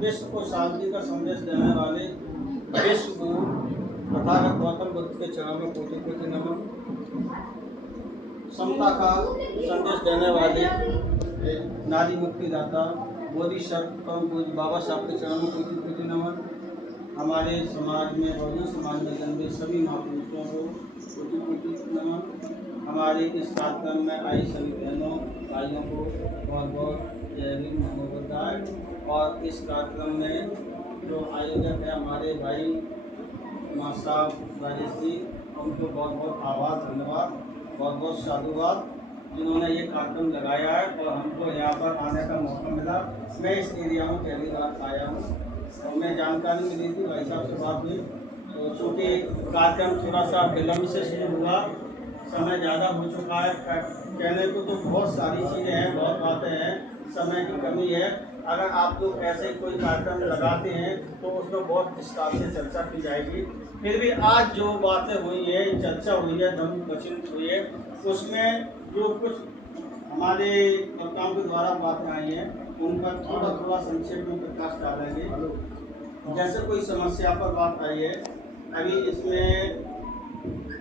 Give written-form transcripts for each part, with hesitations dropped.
विश्व को शांति का संदेश देने वाले विश्व गुरु तथागत गौतम बुद्ध के चरणों में कोटि कोटि नमन। समता का संदेश देने वाले नारी मुक्ति दाता बोधिसत्व परम पूज्य बाबा साहब के चरणों में कोटि कोटि नमन। हमारे समाज में बहुजन समाज में जन्मे सभी महापुरुषों को कोटि कोटि नमन। हमारे इस कार्यक्रम में आई सभी बहनों भाइयों को बहुत बहुत जय हिंद नमो बुद्धाय। और इस कार्यक्रम में जो आयोजक है हमारे भाई माँ साहब राजेश जी, उनको बहुत बहुत आभार धन्यवाद, बहुत बहुत साधुवाद जिन्होंने ये कार्यक्रम लगाया है और हमको यहाँ पर आने का मौका मिला। मैं इस एरिया में पहली बार आया हूँ और मैं जानकारी मिली थी भाई साहब से बात हुई, तो चूँकि कार्यक्रम थोड़ा सा विलम्ब से शुरू हुआ, समय ज़्यादा हो चुका है। कहने को तो बहुत सारी चीज़ें हैं, बहुत बातें हैं, समय की कमी है। अगर आप लोग ऐसे कोई कार्यक्रम लगाते हैं तो उसमें बहुत विस्तार से चर्चा की जाएगी। फिर भी आज जो बातें हुई है, चर्चा हुई है, धर्म वचन हुई है, उसमें जो कुछ हमारे वक्ताओं के द्वारा बातें आई हैं उन पर थोड़ा थोड़ा संक्षेप में प्रकाश डालेंगे। जैसे कोई समस्या पर बात आई है, अभी इसमें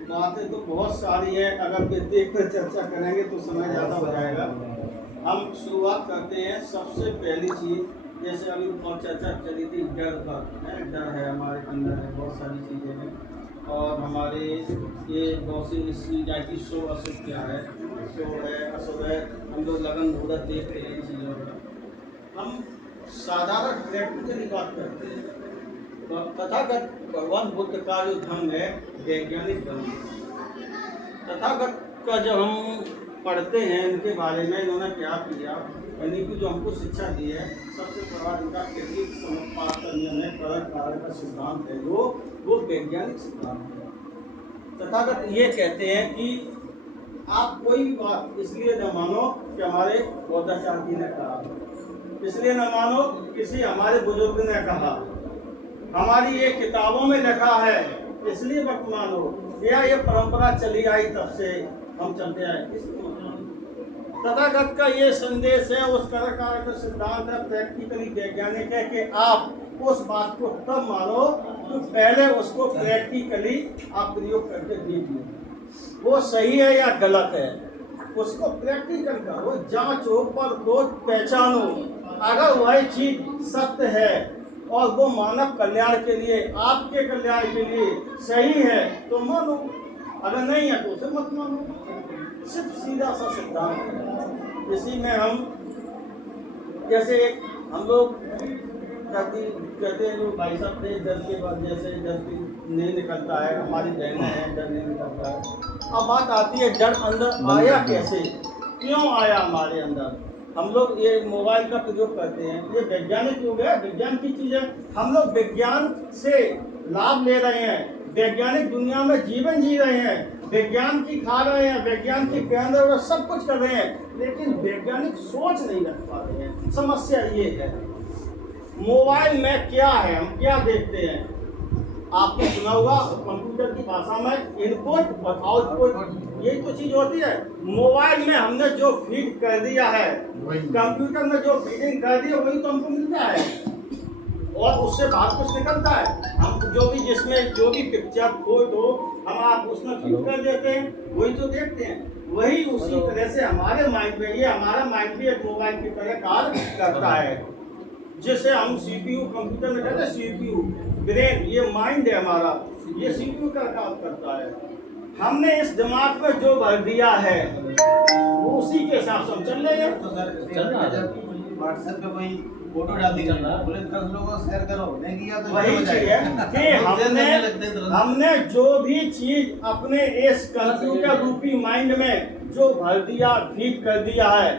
बातें तो बहुत सारी है, अगर देख कर चर्चा करेंगे तो समय ज़्यादा हो जाएगा। हम शुरुआत करते हैं। सबसे पहली चीज़, जैसे अभी बहुत चर्चा चली थी डर पर, डर है हमारे अंदर है, बहुत सारी चीज़ें हैं। और हमारे ये बहुत सी जाति शो अशुभ क्या है, शो है अशुभ है, हम लोग लगन मुहूर्त देखते हैं इन चीज़ों का। हम साधारण प्रैक्टिकली बात करते हैं। तथागत भगवान बुद्ध का जो धर्म है वैज्ञानिक धर्म। तथागत का जब हम पढ़ते हैं इनके बारे में, इन्होंने क्या किया, यानी कि जो हमको शिक्षा दी है, सबसे बड़ा इनका कृत्रिम समुत्पाद का नियम है, कारण कारण का सिद्धांत है, वो वैज्ञानिक सिद्धांत है। तथागत ये कहते हैं कि आप कोई भी बात इसलिए न मानो कि हमारे बौद्धाचार्य जी ने कहा, इसलिए न मानो किसी हमारे बुजुर्ग ने कहा, हमारी ये किताबों में लिखा है इसलिए वर्तमान हो, या ये परंपरा चली आई तब से हम चलते आए। तथागत का ये संदेश है, उस तरह का सिद्धांत है, प्रैक्टिकली वैज्ञानिक है कि आप उस बात को तब मानो तो पहले उसको प्रैक्टिकली आप प्रयोग करके देखिए, वो सही है या गलत है, उसको प्रैक्टिकल करो, जांचो, परखो, पहचानो। अगर वही चीज सत्य है और वो मानव कल्याण के लिए, आपके कल्याण के लिए सही है तो मानो, अगर नहीं है तो उसे मत मानो। सिर्फ सीधा सा सिद्धांत है। इसी में हम जैसे हम लोग कहते हैं जो भाई साहब थे, डर के बाद जैसे डर नहीं निकलता है, हमारी बहनें हैं, डर नहीं निकलता है। अब बात आती है डर अंदर आया कैसे, क्यों आया हमारे अंदर। हम लोग ये मोबाइल का प्रयोग करते हैं, ये वैज्ञानिक युग है, विज्ञान की चीज़ है, हम लोग विज्ञान से लाभ ले रहे हैं, वैज्ञानिक दुनिया में जीवन जी रहे हैं, विज्ञान की खा रहे हैं, विज्ञान की केंद्र सब कुछ कर रहे हैं, लेकिन वैज्ञानिक सोच नहीं रख पा रहे हैं। समस्या ये है। मोबाइल में क्या है, हम क्या देखते हैं, आपने सुना होगा कंप्यूटर की भाषा में इनपुट और आउटपुट, यही तो चीज होती है। मोबाइल में हमने जो फीड कर दिया है, कंप्यूटर में जो फीडिंग कर दी है वही तो हमको मिलता है, और उससे बाहर कुछ निकलता है। हम जो भी जिसमें जो भी पिक्चर फोटो हम आप उसमें फीड कर देते हैं, वही तो देखते हैं। वही उसी तरह से हमारे माइंड में, ये हमारा माइंड भी एक मोबाइल की तरह कार्य करता है, जिसे हम सीपीयू, कंप्यूटर में कहते हैं सीपीयू, ब्रेन, ये माइंड है हमारा, ये सीपीयू का काम करता है। हमने इस दिमाग में जो भर दिया है वो उसी के हिसाब से हम चल रहे हैं। व्हाट्सएप पे वही फोटो डाल दी, बोले 10 लोगों को शेयर करो, नहीं किया तो वही चीज है कि हमने जो भी चीज अपने इस कंप्यूटर रूपी माइंड में जो भर दिया, फीड कर दिया है,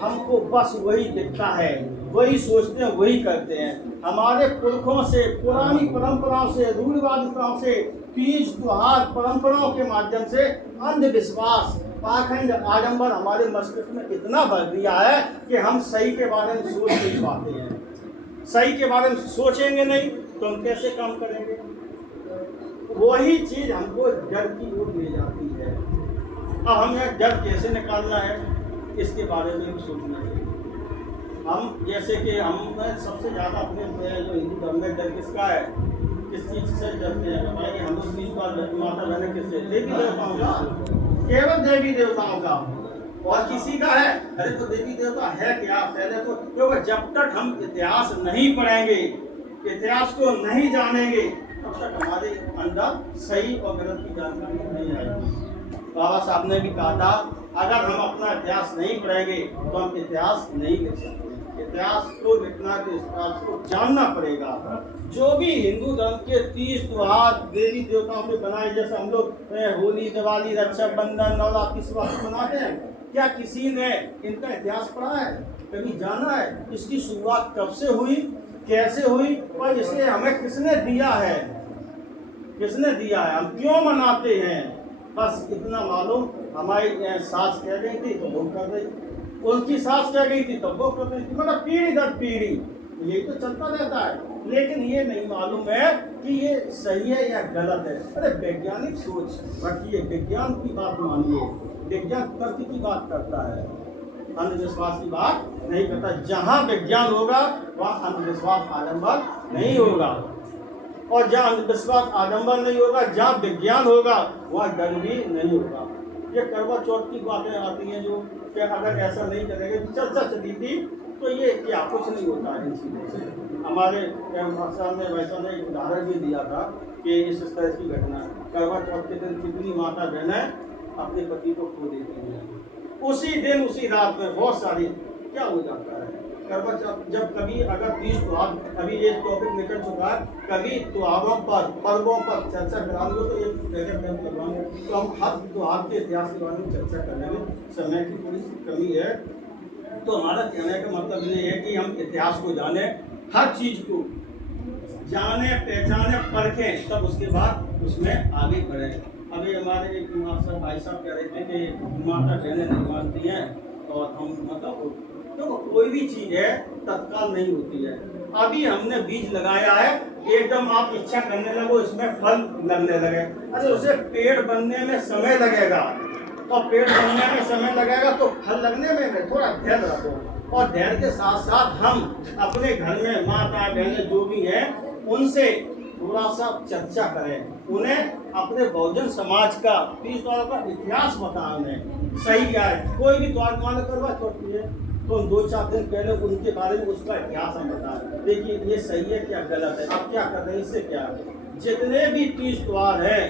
हमको बस वही दिखता है, वही सोचते हैं, वही करते हैं। हमारे पुरखों से, पुरानी परंपराओं से, रूढ़िवादिताओं से, तीज त्योहार परंपराओं के माध्यम से अंधविश्वास, पाखंड, आडंबर हमारे मस्तिष्क में इतना भर दिया है कि हम सही के बारे में सोच नहीं पाते हैं। सही के बारे में सोचेंगे नहीं तो हम कैसे काम करेंगे। वही चीज हमको डर की ओर ले जाती है। अब हमें डर कैसे निकालना है, इसके बारे में भी सोचना चाहिए। हम जैसे कि हम सबसे ज़्यादा अपने जो हिंदू धर्म में डर किसका है, किस चीज़ से डरते हैं बताइए? हम लोग 20 बार माता बहने किससे? देवी देवताओं का, केवल देवी देवताओं का। और किसी का है? अरे तो देवी देवता है क्या पहले तो, क्योंकि जब तक हम इतिहास नहीं पढ़ेंगे, इतिहास को नहीं जानेंगे, तब तक हमारे अंदर सही और गलत की जानकारी नहीं आएगी। बाबा साहब ने भी कहा था, अगर हम अपना इतिहास नहीं पढ़ेंगे तो हम इतिहास नहीं लिख सकते। इतिहास को लिखना के इतिहास को जानना पड़ेगा। जो भी हिंदू धर्म के 30 त्योहार देवी देवताओं पे बनाए, जैसे हम लोग होली, दिवाली, रक्षाबंधन, नवरात्रि सब मनाते हैं, क्या किसी ने इनका इतिहास पढ़ा है? कभी जाना है? इसकी शुरुआत कब से हुई, कैसे हुई और इसे हमें किसने दिया है, किसने दिया है, हम क्यों मनाते हैं? बस इतना मालूम। हमारी सास कह गई थी तो वो कर रही, उनकी सास कह गई थी तो वो कर रही थी, मतलब पीढ़ी दर पीढ़ी ये तो चलता रहता है। लेकिन ये नहीं मालूम है कि ये सही है या गलत है। अरे वैज्ञानिक सोच रखिए, विज्ञान की बात मानिए, विज्ञान तर्क की बात करता है, अंधविश्वास की बात नहीं करता। जहाँ विज्ञान होगा वहाँ अंधविश्वास आडंबर नहीं होगा, और जहाँ अंधविश्वास आडंबर नहीं होगा, जहाँ विज्ञान होगा वहाँ डर भी नहीं होगा। ये करवा चौथ की बातें आती हैं जो कि अगर ऐसा नहीं करेंगे, चर्चा चली थी तो ये क्या कुछ नहीं होता है इन चीज़ों से। हमारे साहब ने वैसा ने एक उदाहरण भी दिया था कि इस तरह की घटना, करवा चौथ के दिन कितनी माता बहनें अपने पति को खो देती हैं, उसी दिन उसी रात में बहुत सारी क्या हो जाता है। करवा चौथ जब कभी अगर 30 त्योहार, अभी ये टॉपिक निकल चुका है, कभी त्योहारों पर, पर्वों पर चर्चा कराएंगे तो एक जगह में करवाएंगे, तो हम हर त्योहार के इतिहास के बारे में चर्चा करेंगे। समय की थोड़ी सी कमी है, तो हमारा कहने का मतलब ये है कि हम इतिहास को जाने, हर चीज़ को जाने, पहचाने, परखें, तब उसके बाद उसमें आगे बढ़ें। अभी हमारे एक भाई साहब कह रहे थे कि माता बहनें नहीं मानती हैं, और हम मतलब तो कोई भी चीज़ है तत्काल नहीं होती है। अभी हमने बीज लगाया है, एकदम आप इच्छा करने लगो इसमें फल लगने लगे, अरे उसे पेड़ बनने में समय लगेगा, तो पेड़ बनने में समय लगेगा तो फल लगने में थोड़ा धैर्य रखो। और धैर्य के साथ साथ हम अपने घर में माता बहनें जो भी हैं उनसे थोड़ा सा चर्चा करें, उन्हें अपने बहुजन समाज का 30 त्योहारों का इतिहास बताएं, सही क्या है। कोई भी त्योहार मान करवा चौथी है तो 2-4 दिन पहले उनके बारे में उसका इतिहास हम बताएं, देखिए ये सही है क्या गलत है, आप क्या कर रहे हैं, इससे क्या है। जितने भी 30 त्योहार हैं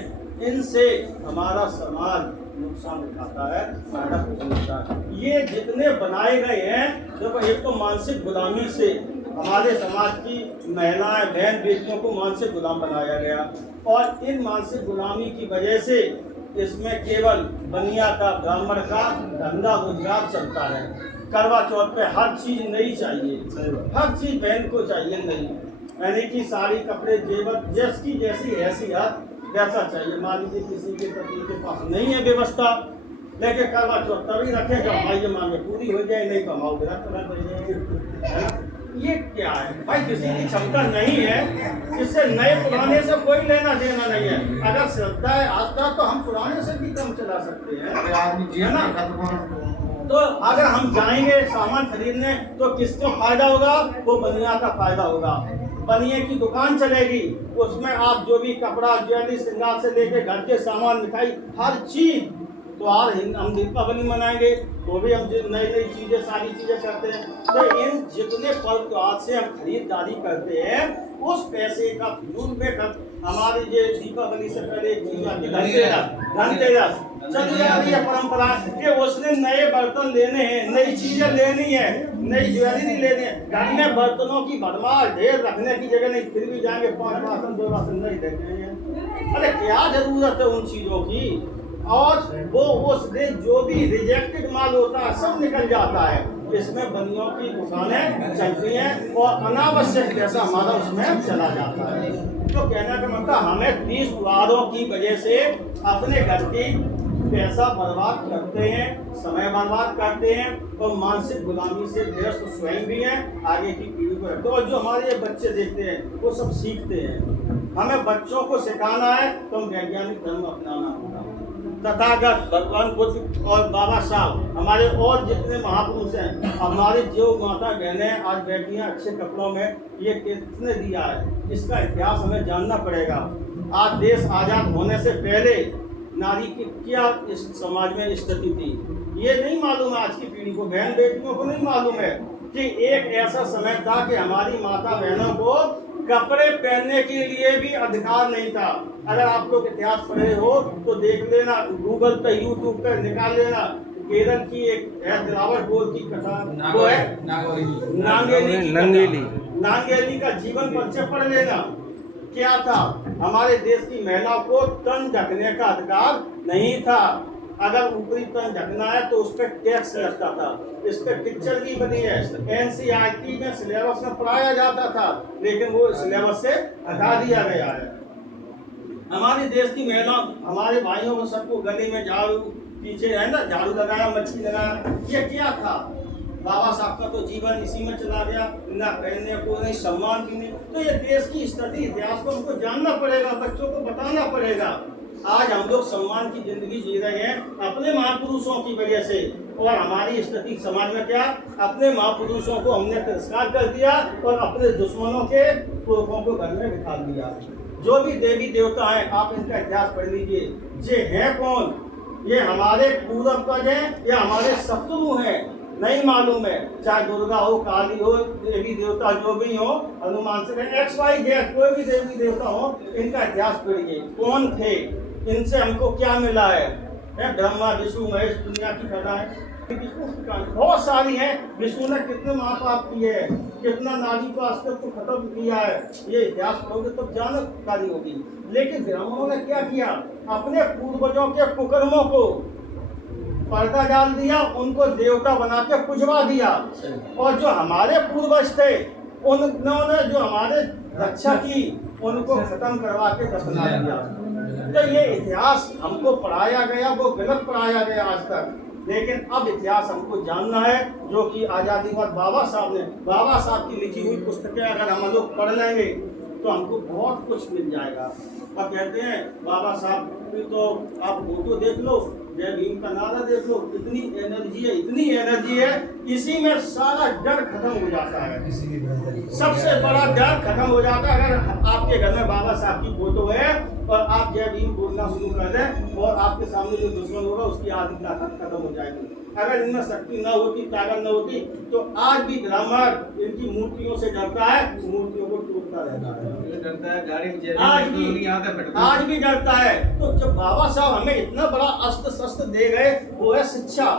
इनसे हमारा समाज नुकसान उठाता है, फायदा पहुंचता है। ये जितने बनाए गए हैं, जब एक तो मानसिक गुलामी से हमारे समाज की महिलाएं, बहन, बेटियों को मानसिक गुलाम बनाया गया, और इन मानसिक गुलामी की वजह से इसमें केवल बनिया का, ब्राह्मण का धंधा रोजगार चलता है। करवा चौथ पे हर चीज नई चाहिए, हर चीज बहन को चाहिए नई, यानी कि साड़ी, कपड़े, जेवर, जिसकी जैसी हैसियत वैसा चाहिए। मान लीजिए किसी के पति के पास नहीं है व्यवस्था, लेकिन करवा चौथ तभी रखेगा भाई ये मांगे पूरी हो जाए, नहीं कमाओगे है ना। ये क्या है भाई, किसी की क्षमता नहीं है, इससे नए पुराने से कोई लेना देना नहीं है। अगर श्रद्धा है, आस्था, तो हम पुराने से भी कम चला सकते हैं, है ना। तो अगर हम जाएंगे सामान खरीदने तो किसको फायदा होगा, वो बनिया का फायदा होगा। बनिए की दुकान चलेगी, उसमें आप जो भी कपड़ा, ज्वेलरी, श्रृंगार से लेके घर के सामान, मिठाई, हर चीज। तो हम दीपावली मनाएंगे तो भी हम नई नई चीजें, सारी चीजें करते हैं। तो इन जितने पर्व त्योहार से हम खरीदारी करते हैं, उस पैसे का फिजूल में हमारी ये दीपावली से पहले एक चीज आती है धनतेरस, चली आ रही है परंपरा कि उस दिन नए बर्तन लेने हैं, नई चीजें लेनी है, नई ज्वेलरी लेनी है। घर में बर्तनों की भरमार ढेर रखने की जगह नहीं, फिर भी जाएंगे 5 बासन 2 बासन नहीं देखेंगे। अरे क्या जरूरत है उन चीजों की। और वो उस दिन जो भी रिजेक्टेड माल होता है सब निकल जाता है, इसमें बनियों की दुकानें चलती हैं और अनावश्यक पैसा हमारा उसमें चला जाता है। तो कहने का मतलब हमें 30 त्योहारों की वजह से अपने घर की पैसा बर्बाद करते हैं, समय बर्बाद करते हैं, और मानसिक गुलामी से व्यस्त स्वयं भी हैं, आगे की पीढ़ी को रखते हैं। और जो हमारे बच्चे देखते हैं वो सब सीखते हैं। हमें बच्चों को सिखाना है तो हम वैज्ञानिक धर्म अपनाना होगा। तथागत भगवान बुद्ध और बाबा साहब, हमारे और जितने महापुरुष हैं, हमारे जो माता बहनें आज बैठी हैं अच्छे कपड़ों में, ये किसने दिया है, इसका इतिहास हमें जानना पड़ेगा। आज देश आज़ाद होने से पहले नारी की क्या इस समाज में स्थिति थी, ये नहीं मालूम है आज की पीढ़ी को, बहन बेटियों को नहीं मालूम है कि एक ऐसा समय था कि हमारी माता बहनों को कपड़े पहनने के लिए भी अधिकार नहीं था। अगर आप लोग इतिहास पढ़े हो तो देख लेना, गूगल पे यूट्यूब पे निकाल लेना, केरल की एक है दिलावर बोल की कथा, वो है नांगेली का जीवन परिचय पढ़ लेना। क्या था, हमारे देश की महिला को तन ढकने का अधिकार नहीं था। अगर ऊपरी तन ढकना है तो उस पर टैक्स लगता था, इस पर टीचर की बनी है, एनसीईआरटी में सिलेबस में पढ़ाया जाता था, लेकिन वो सिलेबस से हटा दिया गया है। हमारे देश की महिला, हमारे भाइयों को सबको गले में झाड़ू, पीछे है ना झाड़ू लगाया, मच्छी लगाया, ये क्या था। बाबा साहब का तो जीवन इसी में चला गया, ना पहनने को नहीं, सम्मान भी नहीं। तो ये देश की स्थिति, इतिहास को हमको जानना पड़ेगा, बच्चों को बताना पड़ेगा। आज हम लोग सम्मान की जिंदगी जी रहे हैं अपने महापुरुषों की वजह से, और हमारी स्थिति समाज में क्या, अपने महापुरुषों को हमने तिरस्कार कर दिया और अपने दुश्मनों के पुरखों को घर में बिठा दिया। जो भी देवी देवता हैं, आप इनका इतिहास पढ़ लीजिए, ये हैं कौन, ये हमारे पूर्वज हैं या हमारे शत्रु हैं, नहीं मालूम है। चाहे दुर्गा हो, काली हो, देवी देवता जो भी हो, हनुमान से XYZ कोई भी देवी देवता हो, इनका इतिहास पढ़िए, कौन थे, इनसे हमको क्या मिला है। ब्रह्मा विष्णु महेश दुनिया की कथा है, बहुत सारी है। विष्णु ने कितने महापाप किए हैं, कितना नारी का अस्तित्व खत्म किया है, ये इतिहास पढ़ोगे तो जानकारी होगी। लेकिन ब्राह्मणों ने क्या किया, अपने पूर्वजों के कुकर्मों को पर्दा डाल दिया, उनको देवता बना के पुजवा दिया, और जो हमारे पूर्वज थे उन्होंने जो हमारे रक्षा की, उनको खत्म करवा के दफना दिया। तो ये इतिहास हमको पढ़ाया गया, वो गलत पढ़ाया गया आज तक। लेकिन अब इतिहास हमको जानना है, जो कि आज़ादी के बाद बाबा साहब की लिखी हुई पुस्तकें अगर हम लोग पढ़ लेंगे तो हमको बहुत कुछ मिल जाएगा। अब कहते हैं बाबा साहब की तो आप फोटो देख लो, जय भीम का नारा देख लो, इतनी एनर्जी है, इसी में सारा डर खत्म हो जाता है। सबसे बड़ा डर खत्म हो जाता है अगर आपके घर में बाबा साहब की फोटो है और आप जय भीम बोलना शुरू कर दें, और आपके सामने जो दुश्मन होगा उसकी आधी ताकत खत्म हो जाएगी। अगर इनमें शक्ति न होती, ताकत न होती, तो आज भी ब्राह्मण इनकी मूर्तियों से डरता है, मूर्तियों को टूटता रहता है, आज भी डरता है। तो जब बाबा साहब हमें इतना बड़ा अस्त्र शस्त्र दे गए, वो है शिक्षा,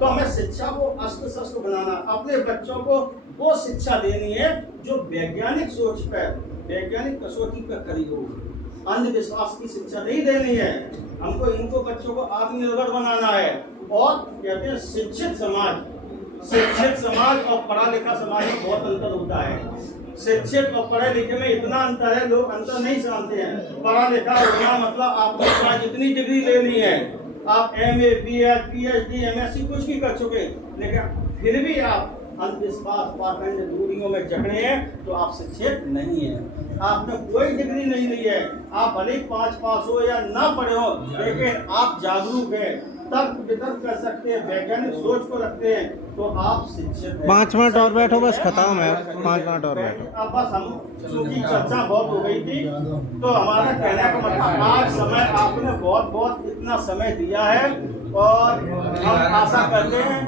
तो हमें शिक्षा को अस्त्र शस्त्र बनाना, अपने बच्चों को वो शिक्षा देनी है जो वैज्ञानिक सोच पर, वैज्ञानिक कसौटी पर खड़ी हो। अंधविश्वास की शिक्षा नहीं देनी है हमको, इनको बच्चों को आत्मनिर्भर बनाना है। और कहते हैं शिक्षित समाज और पढ़ा लिखा समाज में बहुत अंतर होता है। शिक्षित और पढ़े लिखे में इतना अंतर है, लोग अंतर नहीं जानते हैं। पढ़ा लिखा होना मतलब आपको जितनी डिग्री लेनी है, आप MA, BEd, PhD, MSc कुछ भी कर चुके, लेकिन फिर भी आप अंधविश्वास, पाखंड, दूरियों में जकड़े हैं, तो आप शिक्षित नहीं है। आपने कोई डिग्री नहीं ली है, आप भले 5 पास हो या ना पढ़े हो, लेकिन आप जागरूक हैं, तर्क वितर्क कर सकते हैं, वैज्ञानिक सोच को रखते हैं, तो आप शिक्षित हैं। 5 मिनट और बैठो, बस खत्म है, 5 मिनट और बैठो। अब बस हम, क्योंकि चर्चा बहुत हो गई थी, तो हमारा कहने का मतलब आज समय आपने बहुत इतना समय दिया है, और हम आशा करते हैं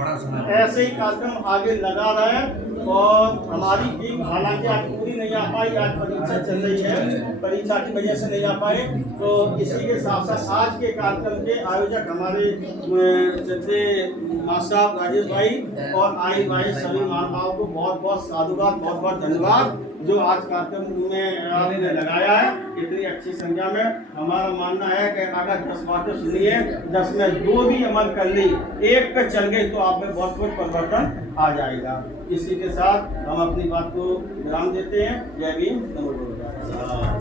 ऐसे ही कार्यक्रम आगे लगा रहे हैं। और हमारी टीम हालांकि आज पूरी नहीं आ पाई, आज परीक्षा चल रही है, परीक्षा की वजह से नहीं आ पाए, तो इसी के साथ साथ आज के कार्यक्रम के आयोजक हमारे जैसे साहब राजेश भाई और आई भाई, सभी महानुभावों को बहुत साधुवाद, बहुत धन्यवाद, जो आज कार्यक्रम में आपने लगाया है इतनी अच्छी संख्या में। हमारा मानना है कि अगर 10 बातें सुनिए, 10 में 2 भी अमल कर ली, 1 पे चल गई, तो आप में बहुत कुछ परिवर्तन आ जाएगा। इसी के साथ हम अपनी बात को विराम देते हैं। जय भीम, नमो बुद्धाय।